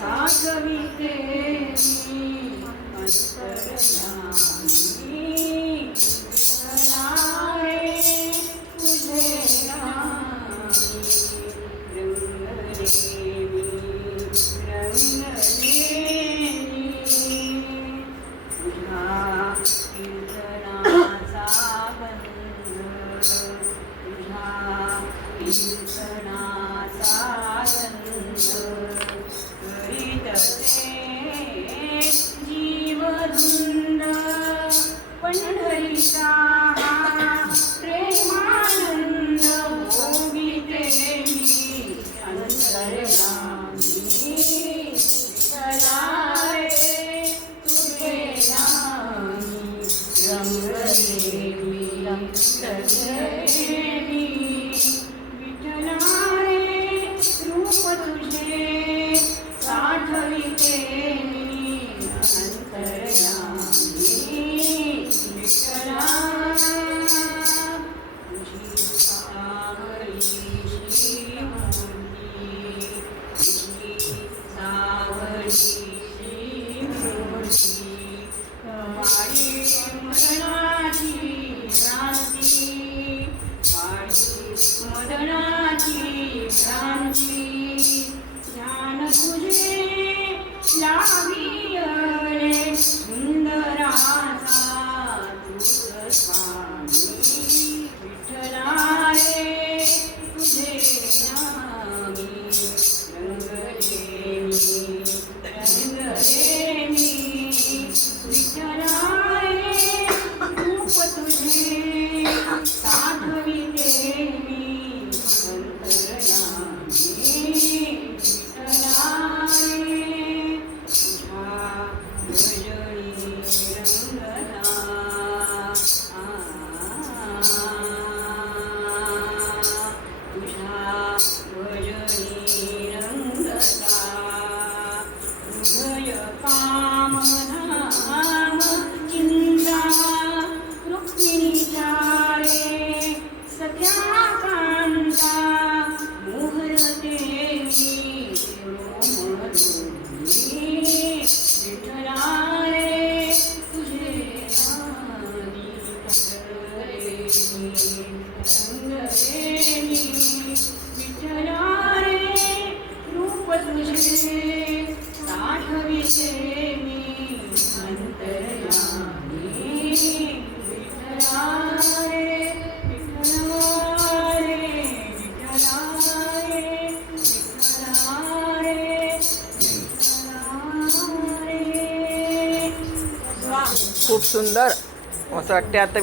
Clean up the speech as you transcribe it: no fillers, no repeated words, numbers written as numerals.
साठविते मी अंतर्यामी विठ्ठलारे तुझे नामी रंगले मी तुझ्या कीर्तनाचा गंध तुझ्या कीर्तनाचा गंध करीतसे जीवधुंद पंढरीचा प्रेमानंद भोगिते मी अंतर्यामी विठ्ठलारे तुझे नामी रंगले मी विठ्ठलारे रूप तुझे साठविते मी अंतर्यामी विठ्ठला तुझी सावळीची मूर्ती तुझी सावळीची मूर्ती कमाडी मदनाची भ्रांती मदनाची भ्रांती ध्यान तुझे लाविले सुंदराचा तुझ स्वामी विठ्ठलारे तुझे नामी रंगले मी विठ्ठलारे रूप तुझे साठविते मी अंतर्यामी विठ्ठलारे तुझ्या भजनी रंगला तुझ्या भजनी रंगला हृदय कामधाम चिंता रुक्मिणीच्या रे सख्या कांता मोहरते मी विठ्ठलारे तुझे नामी रंगले मी विठ्ठलारे रूप तुझे साठविते मी अंतर्यामी विठ्ठलारे विठ्ठलारे विठ्ठलारे विठ्ठलारे खूप सुंदर असं वाटते आता